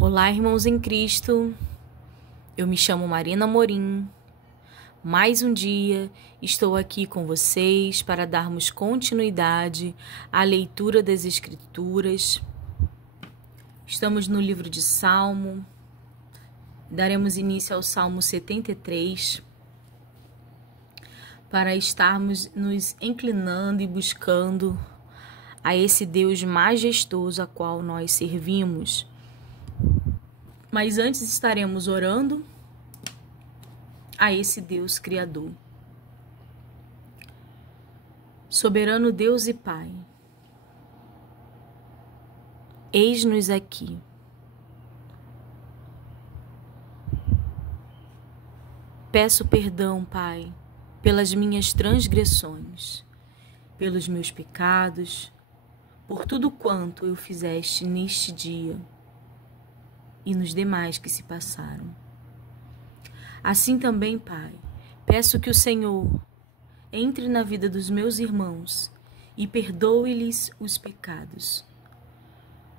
Olá, irmãos em Cristo, eu me chamo Marina Morim. Mais um dia estou aqui com vocês para darmos continuidade à leitura das Escrituras. Estamos no livro de Salmo, daremos início ao Salmo 73, para estarmos nos inclinando e buscando a esse Deus majestoso a qual nós servimos. Mas antes estaremos orando a esse Deus Criador. Soberano Deus e Pai, eis-nos aqui. Peço perdão, Pai, pelas minhas transgressões, pelos meus pecados, por tudo quanto eu fizeste neste dia e nos demais que se passaram. Assim também, Pai, peço que o Senhor entre na vida dos meus irmãos e perdoe-lhes os pecados,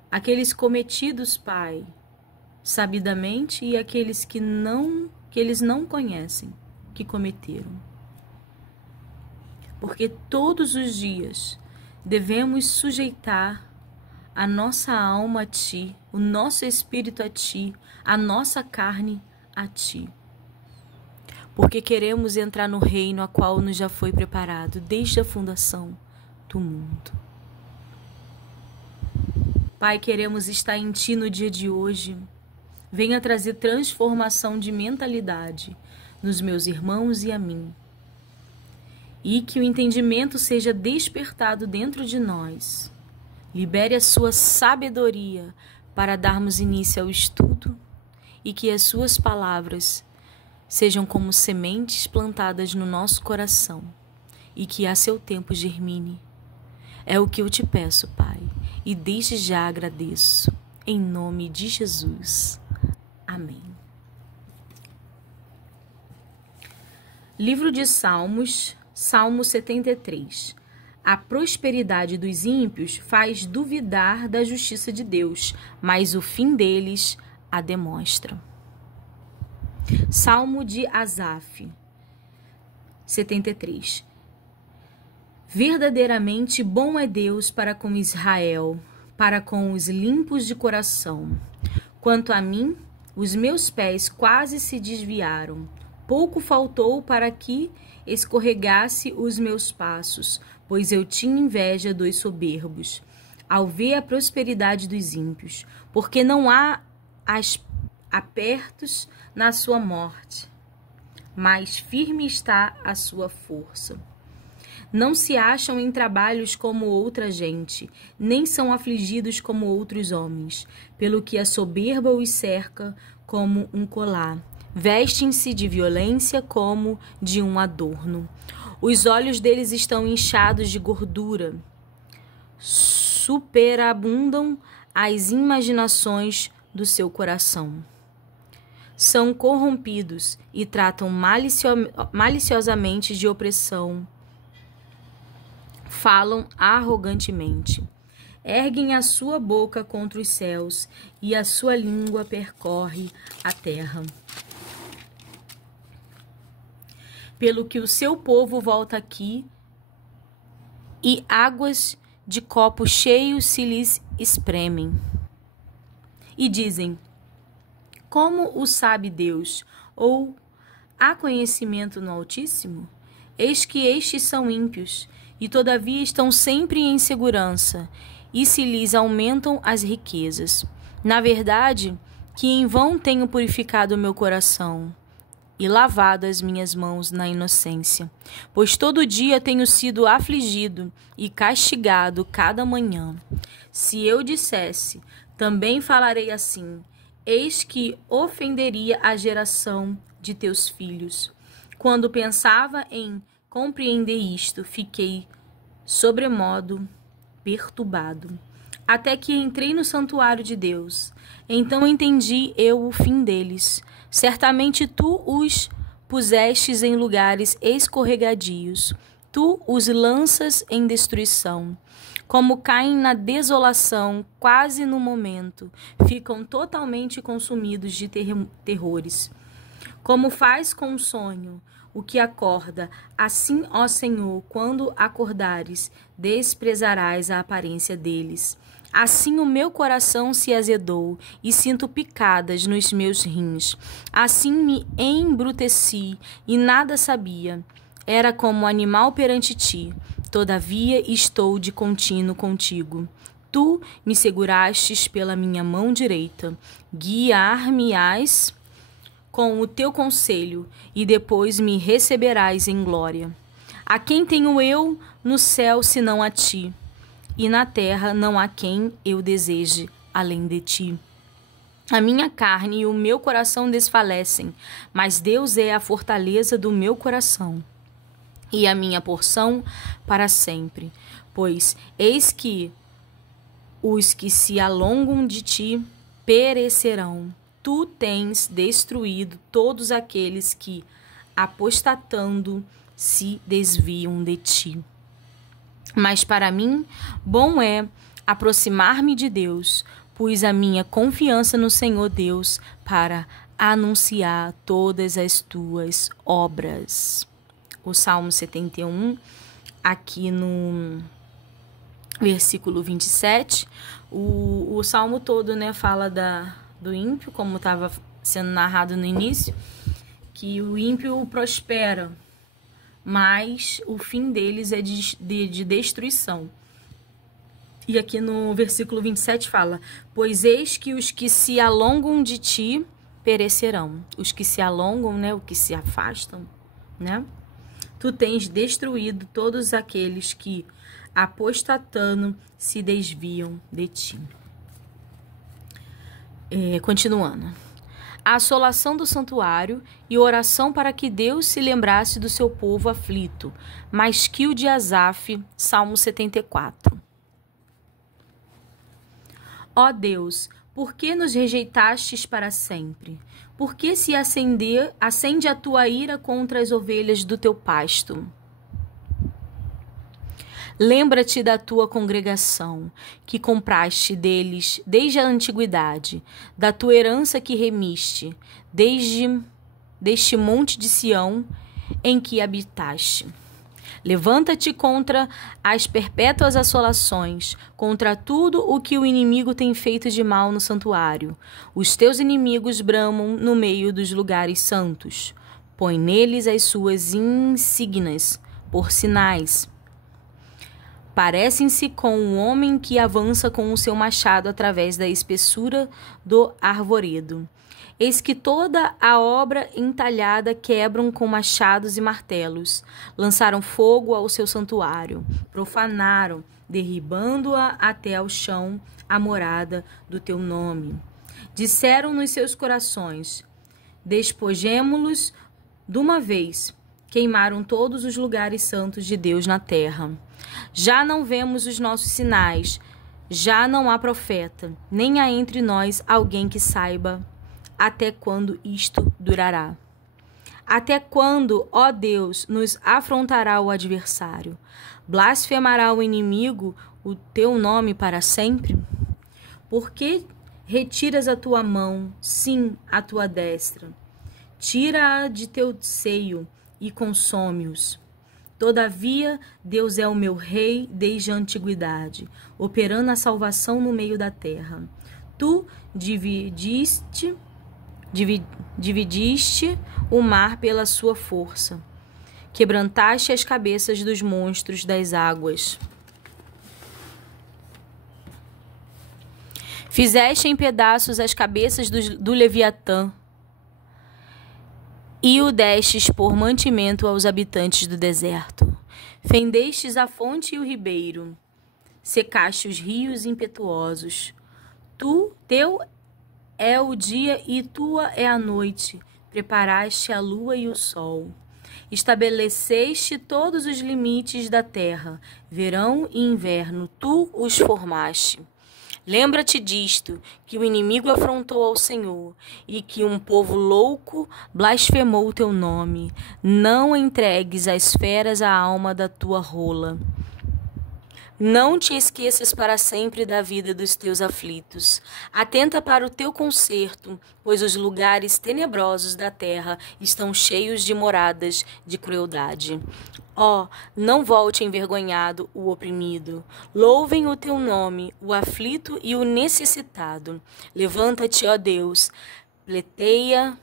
aqueles cometidos, Pai, sabidamente, e aqueles que eles não conhecem, que cometeram. Porque todos os dias devemos sujeitar a nossa alma a Ti, o nosso espírito a Ti, a nossa carne a Ti. Porque queremos entrar no reino a qual nos já foi preparado desde a fundação do mundo. Pai, queremos estar em Ti no dia de hoje. Venha trazer transformação de mentalidade nos meus irmãos e a mim. E que o entendimento seja despertado dentro de nós. Libere a sua sabedoria para darmos início ao estudo e que as suas palavras sejam como sementes plantadas no nosso coração e que a seu tempo germine. É o que eu te peço, Pai, e desde já agradeço. Em nome de Jesus. Amém. Livro de Salmos, Salmo 73. A prosperidade dos ímpios faz duvidar da justiça de Deus, mas o fim deles a demonstra. Salmo de Asaf, 73. Verdadeiramente bom é Deus para com Israel, para com os limpos de coração. Quanto a mim, os meus pés quase se desviaram. Pouco faltou para que escorregasse os meus passos, pois eu tinha inveja dos soberbos, ao ver a prosperidade dos ímpios, porque não há apertos na sua morte, mas firme está a sua força. Não se acham em trabalhos como outra gente, nem são afligidos como outros homens, pelo que a soberba os cerca como um colar. Vestem-se de violência como de um adorno. Os olhos deles estão inchados de gordura. Superabundam as imaginações do seu coração. São corrompidos e tratam maliciosamente de opressão. Falam arrogantemente. Erguem a sua boca contra os céus e a sua língua percorre a terra. Pelo que o seu povo volta aqui, e águas de copo cheio se lhes espremem. E dizem, como o sabe Deus? Ou há conhecimento no Altíssimo? Eis que estes são ímpios, e todavia estão sempre em segurança, e se lhes aumentam as riquezas. Na verdade, que em vão tenho purificado o meu coração, e lavado as minhas mãos na inocência, pois todo dia tenho sido afligido e castigado cada manhã. Se eu dissesse, também falarei assim, eis que ofenderia a geração de teus filhos. Quando pensava em compreender isto, fiquei sobremodo perturbado, até que entrei no santuário de Deus. Então entendi eu o fim deles. Certamente tu os pusestes em lugares escorregadios, tu os lanças em destruição. como caem na desolação quase no momento, ficam totalmente consumidos de terrores. Como faz com o sonho o que acorda, assim, ó Senhor, quando acordares, desprezarás a aparência deles. Assim o meu coração se azedou e sinto picadas nos meus rins. Assim me embruteci e nada sabia. Era como animal perante ti. Todavia estou de contínuo contigo. Tu me segurastes pela minha mão direita. Guiar-me-ás com o teu conselho e depois me receberás em glória. A quem tenho eu no céu senão a ti? E na terra não há quem eu deseje além de ti. A minha carne e o meu coração desfalecem, mas Deus é a fortaleza do meu coração e a minha porção para sempre. Pois eis que os que se alongam de ti perecerão. Tu tens destruído todos aqueles que, apostatando, se desviam de ti. Mas para mim, bom é aproximar-me de Deus, pus a minha confiança no Senhor Deus para anunciar todas as tuas obras. O Salmo 71, aqui no versículo 27, o Salmo todo, né, fala do ímpio, como estava sendo narrado no início, que o ímpio prospera, mas o fim deles é de destruição. E aqui no versículo 27 fala: pois eis que os que se alongam de ti perecerão. Os que se alongam, né, o que se afastam, né? Tu tens destruído todos aqueles que, apostatando, se desviam de ti. Continuando. A assolação do santuário e oração para que Deus se lembrasse do seu povo aflito. Masquil de Asaf, Salmo 74. Ó Deus, por que nos rejeitastes para sempre? Por que se acende a tua ira contra as ovelhas do teu pasto? Lembra-te da tua congregação, que compraste deles desde a antiguidade, da tua herança que remiste, deste monte de Sião em que habitaste. Levanta-te contra as perpétuas assolações, contra tudo o que o inimigo tem feito de mal no santuário. Os teus inimigos bramam no meio dos lugares santos. Põe neles as suas insígnias, por sinais. Parecem-se com um homem que avança com o seu machado através da espessura do arvoredo. Eis que toda a obra entalhada quebram com machados e martelos. Lançaram fogo ao seu santuário, profanaram, derribando-a até ao chão, a morada do teu nome. Disseram nos seus corações: despojemo-los de uma vez. Queimaram todos os lugares santos de Deus na terra. Já não vemos os nossos sinais, já não há profeta, nem há entre nós alguém que saiba até quando isto durará. Até quando, ó Deus, nos afrontará o adversário? Blasfemará o inimigo o teu nome para sempre? Por que retiras a tua mão, sim, a tua destra? Tira-a de teu seio e consome-os. Todavia, Deus é o meu rei desde a antiguidade, operando a salvação no meio da terra. Tu dividiste o mar pela sua força. Quebrantaste as cabeças dos monstros das águas. Fizeste em pedaços as cabeças do Leviatã e o destes por mantimento aos habitantes do deserto. Fendestes a fonte e o ribeiro, secaste os rios impetuosos. Teu é o dia e tua é a noite. Preparaste a lua e o sol. Estabeleceste todos os limites da terra. Verão e inverno, tu os formaste. Lembra-te disto, que o inimigo afrontou ao Senhor, e que um povo louco blasfemou o teu nome. Não entregues às feras a alma da tua rola. Não te esqueças para sempre da vida dos teus aflitos. Atenta para o teu conserto, pois os lugares tenebrosos da terra estão cheios de moradas de crueldade. Ó, não volte envergonhado o oprimido. Louvem o teu nome, o aflito e o necessitado. Levanta-te, ó Deus, pleiteia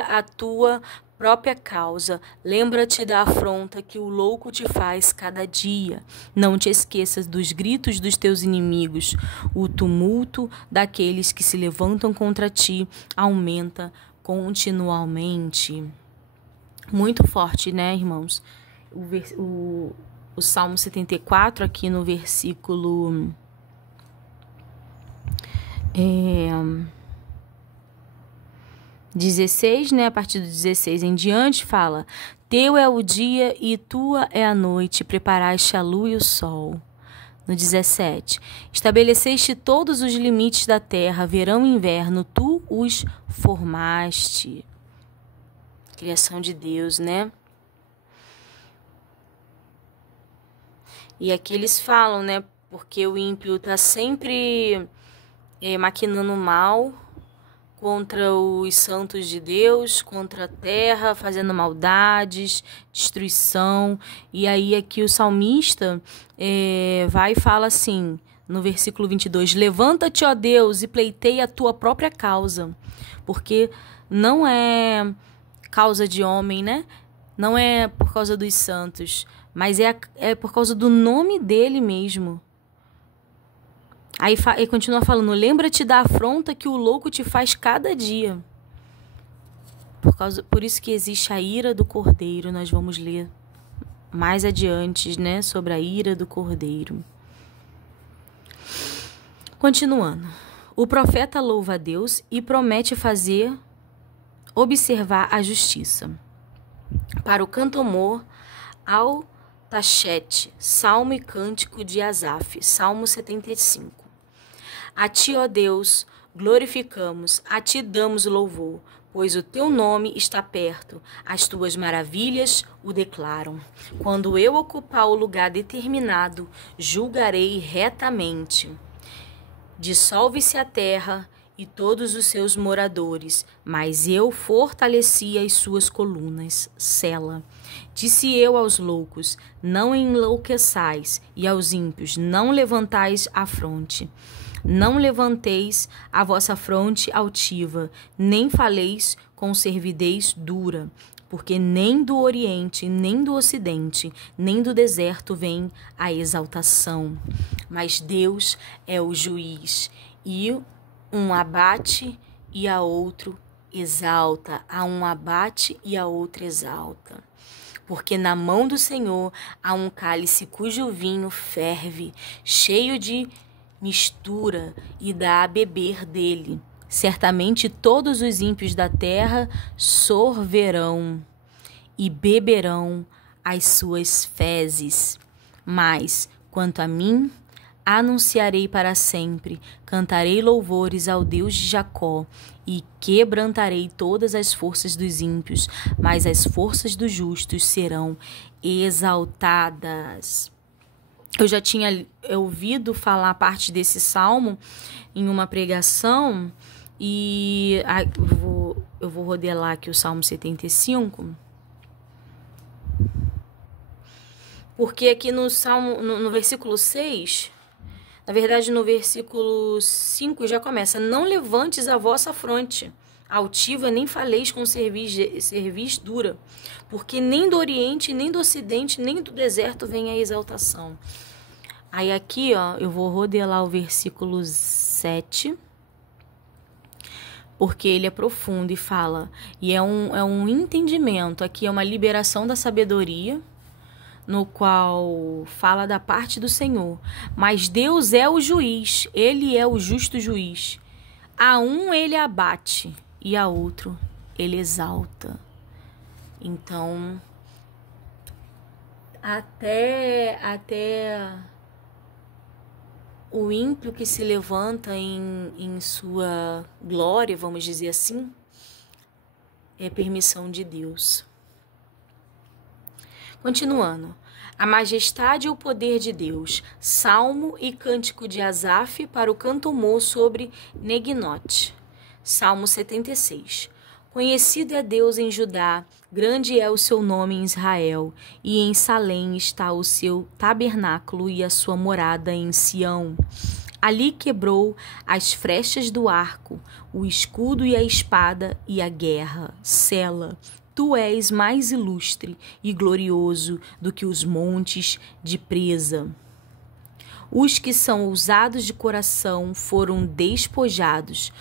a tua própria causa. Lembra-te da afronta que o louco te faz cada dia. Não te esqueças dos gritos dos teus inimigos. O tumulto daqueles que se levantam contra ti aumenta continuamente. Muito forte, né, irmãos? O Salmo 74, aqui no versículo 16, né? A partir do 16 em diante, fala: Teu é o dia e tua é a noite, preparaste a lua e o sol. No 17, estabeleceste todos os limites da terra, verão e inverno, tu os formaste. Criação de Deus, né? E aqui eles falam, né? Porque o ímpio está sempre maquinando mal contra os santos de Deus, contra a terra, fazendo maldades, destruição. E aí aqui o salmista vai e fala assim, no versículo 22, levanta-te, ó Deus, e pleiteia a tua própria causa. Porque não é causa de homem, né? Não é por causa dos santos, mas é por causa do nome dele mesmo. Aí continua falando, lembra-te da afronta que o louco te faz cada dia. Por isso que existe a ira do Cordeiro. Nós vamos ler mais adiante, né, sobre a ira do Cordeiro. Continuando. O profeta louva a Deus e promete observar a justiça. Para o cantor, ao Tachete, Salmo e Cântico de Asaf, Salmo 75. A ti, ó Deus, glorificamos, a ti damos louvor, pois o teu nome está perto, as tuas maravilhas o declaram. Quando eu ocupar o lugar determinado, julgarei retamente. Dissolve-se a terra e todos os seus moradores, mas eu fortaleci as suas colunas. Sela. Disse eu aos loucos, não enlouqueçais, e aos ímpios, não levantais a fronte. Não levanteis a vossa fronte altiva, nem faleis com servidez dura, porque nem do Oriente, nem do Ocidente, nem do deserto vem a exaltação. Mas Deus é o juiz, e um abate e a outro exalta, a um abate e a outro exalta. Porque na mão do Senhor há um cálice cujo vinho ferve, cheio de mistura, e dá a beber dele. Certamente todos os ímpios da terra sorverão e beberão as suas fezes. Mas, quanto a mim, anunciarei para sempre, cantarei louvores ao Deus de Jacó, e quebrantarei todas as forças dos ímpios, mas as forças dos justos serão exaltadas. Eu já tinha ouvido falar parte desse salmo em uma pregação, e eu vou rodelar aqui o Salmo 75, porque aqui no Salmo, no versículo 6, na verdade no versículo 5 já começa, não levantes a vossa fronte altiva, nem faleis com cerviz dura, porque nem do Oriente, nem do Ocidente, nem do deserto vem a exaltação. Aí aqui, ó, eu vou rodelar o versículo 7, porque ele é profundo e fala, e é um entendimento, aqui é uma liberação da sabedoria, no qual fala da parte do Senhor. Mas Deus é o juiz, ele é o justo juiz. A um ele abate e a outro ele exalta. Então, até o ímpio que se levanta em sua glória, vamos dizer assim, é permissão de Deus. Continuando. A majestade e o poder de Deus. Salmo e cântico de Asaf para o cantomor sobre Neginote. Salmo 76. Conhecido é Deus em Judá, grande é o seu nome em Israel, e em Salém está o seu tabernáculo e a sua morada em Sião. Ali quebrou as flechas do arco, o escudo e a espada e a guerra. Sela. Tu és mais ilustre e glorioso do que os montes de presa. Os que são ousados de coração foram despojados,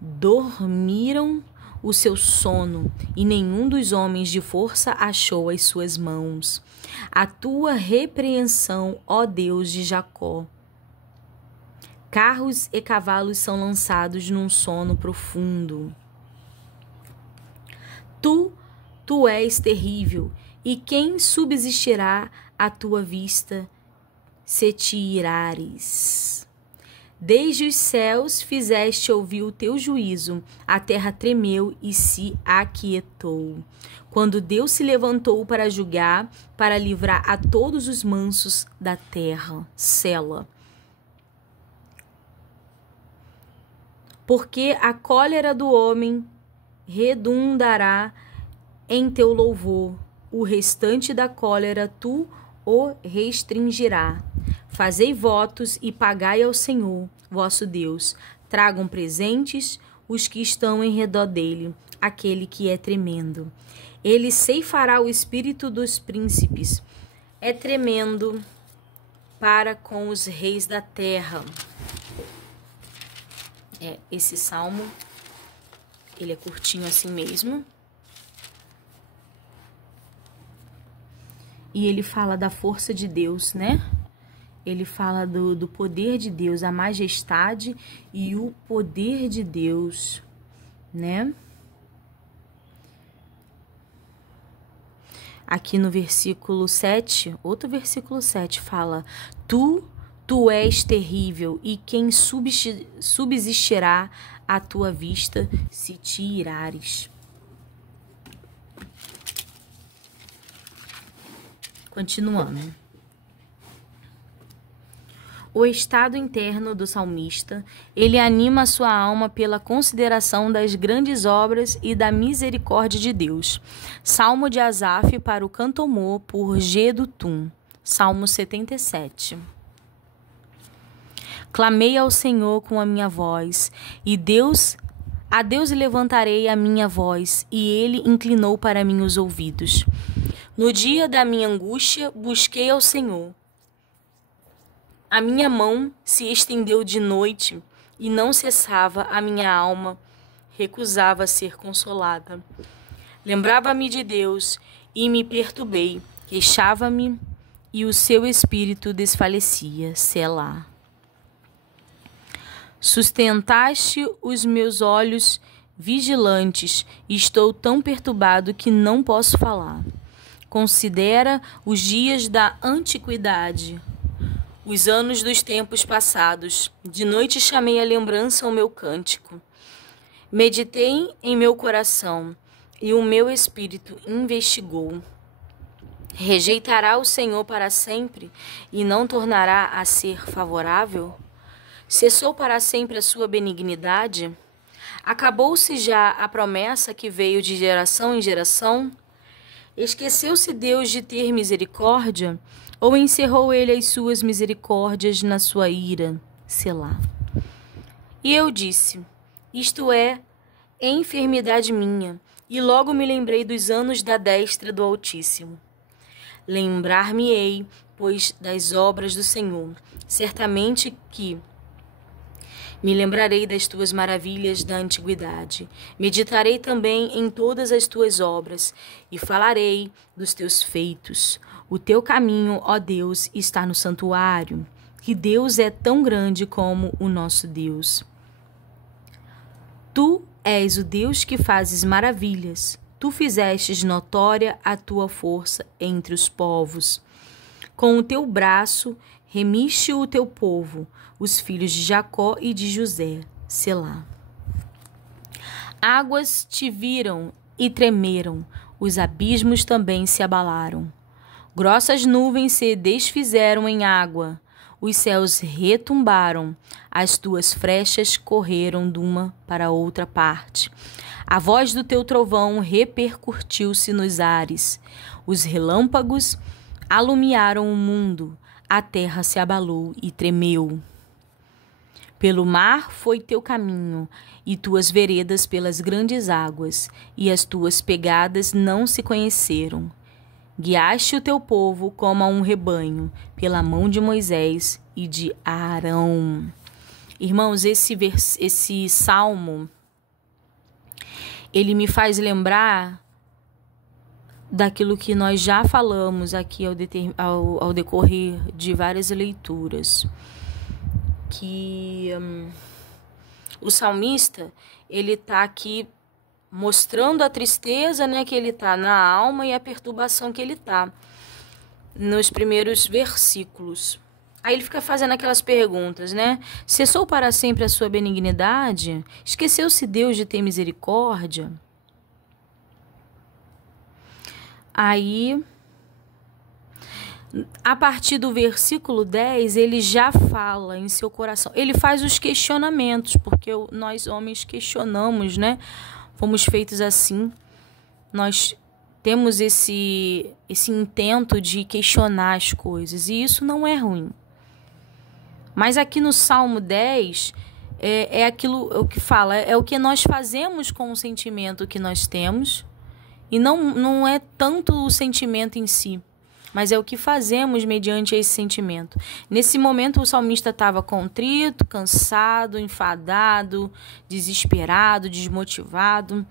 dormiram o seu sono, e nenhum dos homens de força achou as suas mãos. A tua repreensão, ó Deus de Jacó. Carros e cavalos são lançados num sono profundo. Tu és terrível, e quem subsistirá à tua vista se te irares? Desde os céus fizeste ouvir o teu juízo, a terra tremeu e se aquietou. Quando Deus se levantou para julgar, para livrar a todos os mansos da terra. Sela. Porque a cólera do homem redundará em teu louvor, o restante da cólera tu o restringirá. Fazei votos e pagai ao Senhor, vosso Deus. Tragam presentes os que estão em redor dele, aquele que é tremendo. Ele ceifará o espírito dos príncipes. É tremendo para com os reis da terra. Esse salmo, ele é curtinho assim mesmo. E ele fala da força de Deus, né? Ele fala do poder de Deus, a majestade e o poder de Deus, né? Aqui no versículo 7, outro versículo 7 fala: Tu és terrível, e quem subsistirá à tua vista se te irares? Continuando. O estado interno do salmista, ele anima a sua alma pela consideração das grandes obras e da misericórdia de Deus. Salmo de Asaf para o cantomor por Jedutum. Salmo 77. Clamei ao Senhor com a minha voz, e a Deus levantarei a minha voz, e ele inclinou para mim os ouvidos. No dia da minha angústia, busquei ao Senhor. A minha mão se estendeu de noite e não cessava a minha alma, recusava ser consolada. Lembrava-me de Deus e me perturbei, queixava-me e o seu espírito desfalecia. Selá. Sustentaste os meus olhos vigilantes e estou tão perturbado que não posso falar. Considera os dias da antiquidade, os anos dos tempos passados. De noite chamei a lembrança ao meu cântico. Meditei em meu coração, e o meu espírito investigou. Rejeitará o Senhor para sempre, e não tornará a ser favorável? Cessou para sempre a sua benignidade? Acabou-se já a promessa que veio de geração em geração? Esqueceu-se Deus de ter misericórdia? Ou encerrou ele as suas misericórdias na sua ira? Selá. E eu disse: isto é enfermidade minha, e logo me lembrei dos anos da destra do Altíssimo. Lembrar-me-ei, pois, das obras do Senhor. Certamente que me lembrarei das tuas maravilhas da antiguidade. Meditarei também em todas as tuas obras e falarei dos teus feitos. O teu caminho, ó Deus, está no santuário. Que Deus é tão grande como o nosso Deus. Tu és o Deus que fazes maravilhas. Tu fizestes notória a tua força entre os povos. Com o teu braço remiste o teu povo, os filhos de Jacó e de José. Selá. Águas te viram e tremeram, os abismos também se abalaram. Grossas nuvens se desfizeram em água, os céus retumbaram, as tuas frechas correram de uma para outra parte. A voz do teu trovão repercutiu-se nos ares, os relâmpagos alumiaram o mundo, a terra se abalou e tremeu. Pelo mar foi teu caminho, e tuas veredas pelas grandes águas, e as tuas pegadas não se conheceram. Guiaste o teu povo como a um rebanho, pela mão de Moisés e de Arão. Irmãos, esse salmo, ele me faz lembrar daquilo que nós já falamos aqui ao decorrer de várias leituras. Que o salmista, ele está aqui mostrando a tristeza, né, que ele está na alma e a perturbação que ele está nos primeiros versículos. Aí ele fica fazendo aquelas perguntas, né? Cessou para sempre a sua benignidade? Esqueceu-se Deus de ter misericórdia? Aí, a partir do versículo 10, ele já fala em seu coração. Ele faz os questionamentos, porque nós homens questionamos, né? Fomos feitos assim. Nós temos esse intento de questionar as coisas, e isso não é ruim. Mas aqui no Salmo 10, é aquilo o que fala, é o que nós fazemos com o sentimento que nós temos, e não é tanto o sentimento em si, mas é o que fazemos mediante esse sentimento. Nesse momento, o salmista estava contrito, cansado, enfadado, desesperado, desmotivado.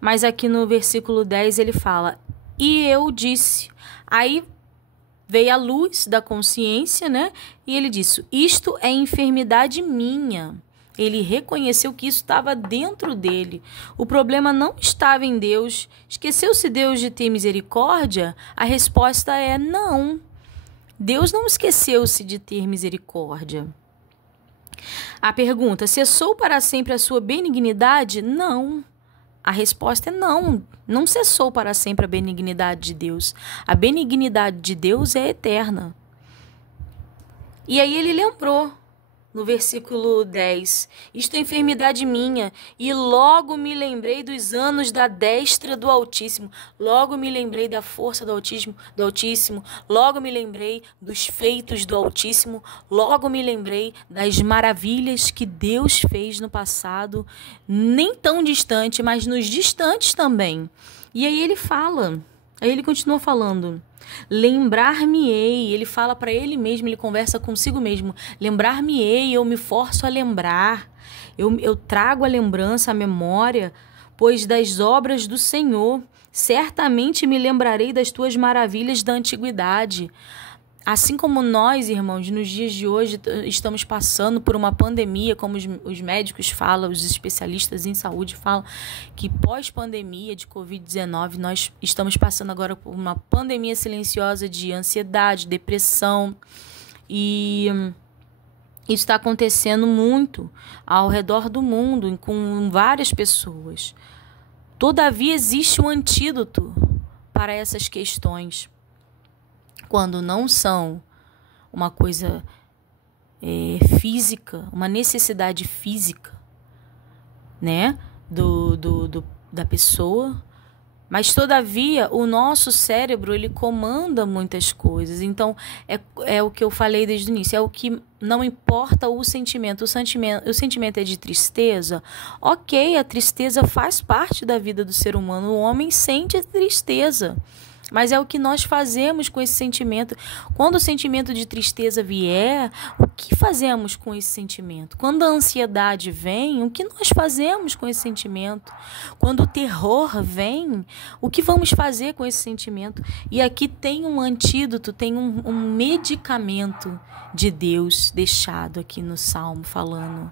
Mas aqui no versículo 10 ele fala, e eu disse. Aí veio a luz da consciência, né? E ele disse, isto é enfermidade minha. Ele reconheceu que isso estava dentro dele. O problema não estava em Deus. Esqueceu-se Deus de ter misericórdia? A resposta é não. Deus não esqueceu-se de ter misericórdia. A pergunta, cessou para sempre a sua benignidade? Não. A resposta é não. Não cessou para sempre a benignidade de Deus. A benignidade de Deus é eterna. E aí ele lembrou. No versículo 10, isto é enfermidade minha, e logo me lembrei dos anos da destra do Altíssimo, logo me lembrei da força do Altíssimo, logo me lembrei dos feitos do Altíssimo, logo me lembrei das maravilhas que Deus fez no passado, nem tão distante, mas nos distantes também. E aí ele continua falando. Lembrar-me-ei, ele fala para ele mesmo, ele conversa consigo mesmo. Lembrar-me-ei, eu me forço a lembrar. Eu trago a lembrança, a memória, pois das obras do Senhor, certamente me lembrarei das tuas maravilhas da antiguidade. Assim como nós, irmãos, nos dias de hoje estamos passando por uma pandemia, como os médicos falam, os especialistas em saúde falam, que pós-pandemia de Covid-19, nós estamos passando agora por uma pandemia silenciosa de ansiedade, depressão, e isso está acontecendo muito ao redor do mundo, com várias pessoas. Todavia, existe um antídoto para essas questões. Quando não são uma coisa física, uma necessidade física, né, da pessoa, mas todavia o nosso cérebro, ele comanda muitas coisas. Então é o que eu falei desde o início, é o que não importa o sentimento. O sentimento é de tristeza, ok, a tristeza faz parte da vida do ser humano, o homem sente tristeza. Mas é o que nós fazemos com esse sentimento. Quando o sentimento de tristeza vier, o que fazemos com esse sentimento? Quando a ansiedade vem, o que nós fazemos com esse sentimento? Quando o terror vem, o que vamos fazer com esse sentimento? E aqui tem um antídoto, tem um medicamento de Deus deixado aqui no Salmo falando.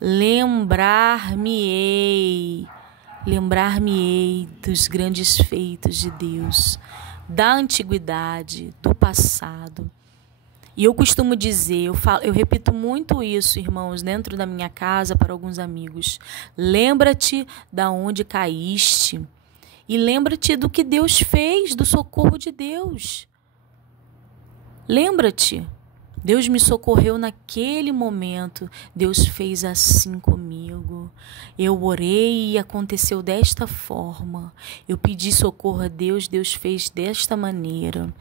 Lembrar-me-ei dos grandes feitos de Deus, da antiguidade, do passado. E eu costumo dizer, eu repito muito isso, irmãos, dentro da minha casa para alguns amigos. Lembra-te da onde caíste e lembra-te do que Deus fez, do socorro de Deus. Lembra-te, Deus me socorreu naquele momento, Deus fez assim comigo. Eu orei e aconteceu desta forma. Eu pedi socorro a Deus, Deus fez desta maneira.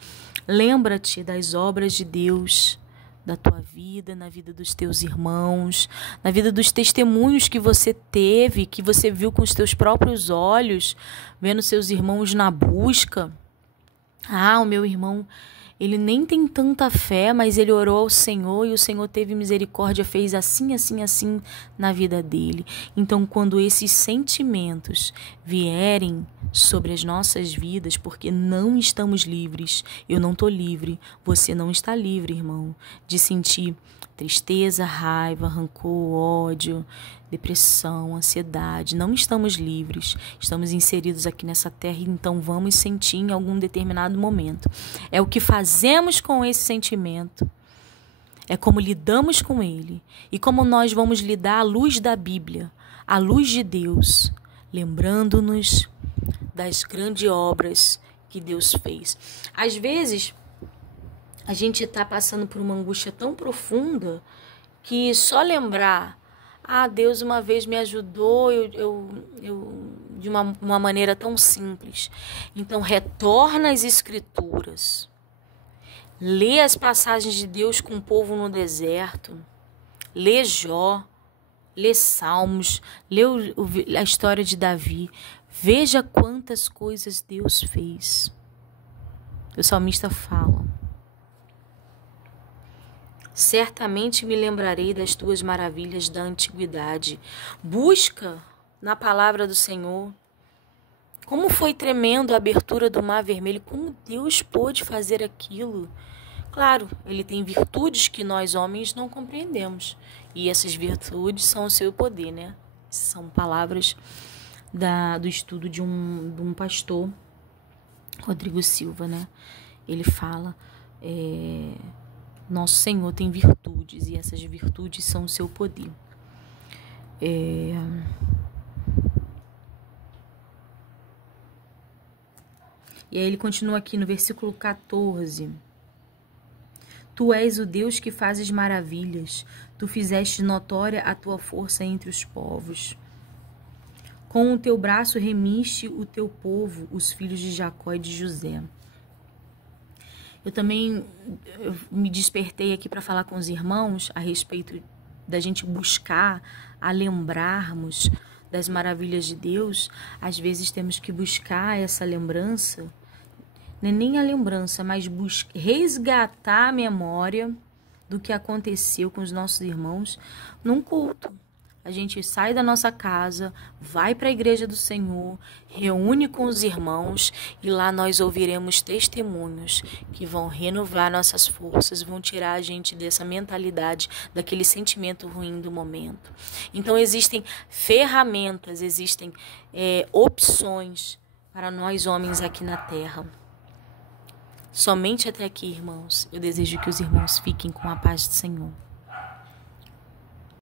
Lembra-te das obras de Deus, da tua vida, na vida dos teus irmãos, na vida dos testemunhos que você teve, que você viu com os teus próprios olhos, vendo seus irmãos na busca. O meu irmão, ele nem tem tanta fé, mas ele orou ao Senhor e o Senhor teve misericórdia, fez assim, assim, assim na vida dele. Então, quando esses sentimentos vierem sobre as nossas vidas, porque não estamos livres, eu não estou livre, você não está livre, irmão, de sentir tristeza, raiva, rancor, ódio, depressão, ansiedade. Não estamos livres, estamos inseridos aqui nessa terra, então vamos sentir em algum determinado momento. É o que fazemos com esse sentimento, é como lidamos com ele e como nós vamos lidar à luz da Bíblia, à luz de Deus, lembrando-nos das grandes obras que Deus fez. Às vezes, a gente está passando por uma angústia tão profunda que só lembrar, Deus uma vez me ajudou de uma maneira tão simples. Então, retorna às Escrituras. Lê as passagens de Deus com o povo no deserto. Lê Jó. Lê Salmos. Lê a história de Davi. Veja quantas coisas Deus fez. O salmista fala: certamente me lembrarei das tuas maravilhas da antiguidade. Busca na palavra do Senhor. Como foi tremendo a abertura do Mar Vermelho. Como Deus pôde fazer aquilo. Claro, ele tem virtudes que nós homens não compreendemos. E essas virtudes são o seu poder, né? São palavras do estudo de um pastor, Rodrigo Silva, né? Ele fala... Nosso Senhor tem virtudes e essas virtudes são o seu poder. E aí ele continua aqui no versículo 14. Tu és o Deus que fazes maravilhas. Tu fizeste notória a tua força entre os povos. Com o teu braço remiste o teu povo, os filhos de Jacó e de José. Eu me despertei aqui para falar com os irmãos a respeito da gente buscar, a lembrarmos das maravilhas de Deus. Às vezes temos que buscar essa lembrança, não é nem a lembrança, mas resgatar a memória do que aconteceu com os nossos irmãos num culto. A gente sai da nossa casa, vai para a igreja do Senhor, reúne com os irmãos e lá nós ouviremos testemunhos que vão renovar nossas forças, vão tirar a gente dessa mentalidade, daquele sentimento ruim do momento. Então existem ferramentas, existem opções para nós homens aqui na terra. Somente até aqui, irmãos. Eu desejo que os irmãos fiquem com a paz do Senhor.